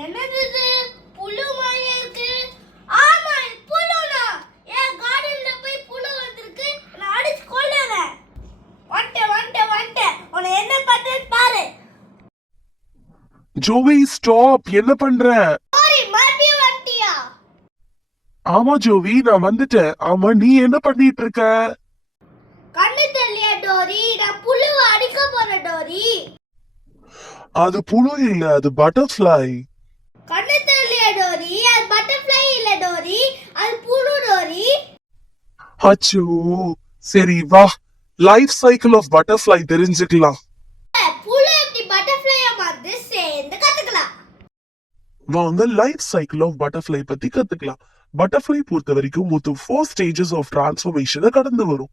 என்னது இது? புழு மாதிரி இருக்கு. ஆமா, இது புழுதான். என் கார்டன்ல போய் புழு வந்திருக்கு. நான் அடிச்சு கொல்லுறேன். வந்துட்டேன். உன்னை என்ன பண்றேன்னு பாரு. ஜோவி ஸ்டாப், என்ன பண்ற? சாரி, மறுபடியும் வந்துட்டியா? ஆமா ஜோவி, நான் வந்துட்டேன். ஆமா, நீ என்ன பண்ணிட்டு இருக்க? கண்ணு தெரியலையா டோரி? நான் புழுவை அடிக்க போறேன் டோரி. அது புழு இல்ல, அது பட்டர்ஃப்ளை. கண்ணு தெரியலையா டோரி? அது பட்டர்ஃப்ளை இல்ல டோரி, அது புழு டோரி. அச்சோ, சரி வா, லைஃப் சைக்கிள் ஆஃப் பட்டர்ஃப்ளை தெரிஞ்சுக்கலாம். புழு எப்படி பட்டர்ஃப்ளையா மாறுது சேர்ந்து கத்துக்கலாம். வாங்க லைஃப் சைக்கிள் ஆஃப் பட்டர்ஃப்ளை பத்தி கத்துக்கலாம். பட்டர்ஃப்ளை பொறுத்த வரைக்கும் மொத்தம் 4 ஸ்டேஜஸ் ஆஃப் டிரான்ஸ்ஃபர்மேஷனை கடந்து வரும்.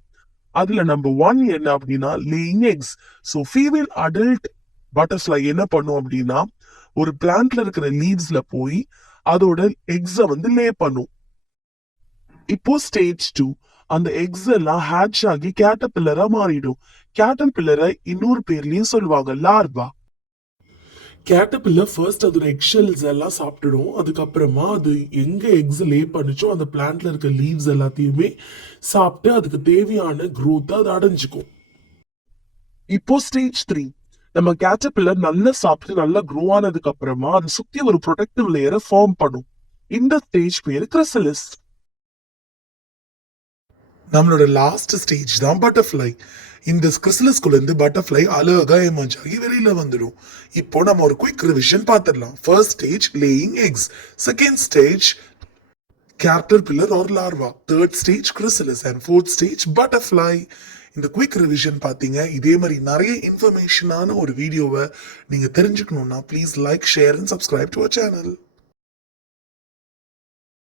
அதுல நம்பர் 1 என்ன அப்படின்னா laying X. So female adult butterfly என்ன பண்ணும் அப்படின்னா ஒரு பிளான்ட்ல இருக்கிற லீவ்ஸ்ல போய் அதோட எக்ஸ லே பண்ணும். இப்போ ஸ்டேஜ் 2, அந்த எக்ஸ் எல்லாம் ஹேட்ச் ஆகி கேட்டர்பில்லரா மாறிடும். கேட்டர்பில்லரை இன்னொரு பேர்லயும் சொல்லுவாங்க லார்வா. கேட்டர்பில்லர் ஃபர்ஸ்ட் அதோட எக்ஷெல்ஸ் எல்லாம் சாப்பிட்டுடும். அதுக்கப்புறமா அது எங்க எக்ஸ் லே பண்ணுச்சோ அந்த பிளான்ட்ல இருக்க லீவ்ஸ் எல்லாத்தையுமே சாப்பிட்டு அதுக்கு தேவையான growth அது அடைஞ்சுக்கும். இப்போ ஸ்டேஜ் 3, நம்ம கேட்டர்பில்லர் நல்லா சாப்பிட்டு நல்லா க்ரோ ஆனதுக்கு அப்புறமா அது சுத்தி ஒரு ப்ரொடெக்டிவ் லேயரை ஃபார்ம் பண்ணும். இந்த ஸ்டேஜ் பேரு கிரிசலிஸ். நம்மளோட லாஸ்ட் ஸ்டேஜ் தான் பட்டர்ஃப்ளை. இந்த கிரிசலிஸ்குள்ள இருந்து பட்டர்ஃப்ளை அழகா எமர்ஜ் ஆகி வெளியில வந்துடும். இப்போ நம்ம ஒரு குயிக் ரிவிஷன் பார்த்துடலாம். First stage laying eggs, second stage caterpillar or larva, third stage chrysalis and fourth stage butterfly. இந்த குயிக் ரிவிஷன் பார்த்தீங்க. இதே மாதிரி நிறைய இன்ஃபர்மேஷனான ஒரு வீடியோவை நீங்க தெரிஞ்சுக்கணும்னா please like, share and subscribe to our channel.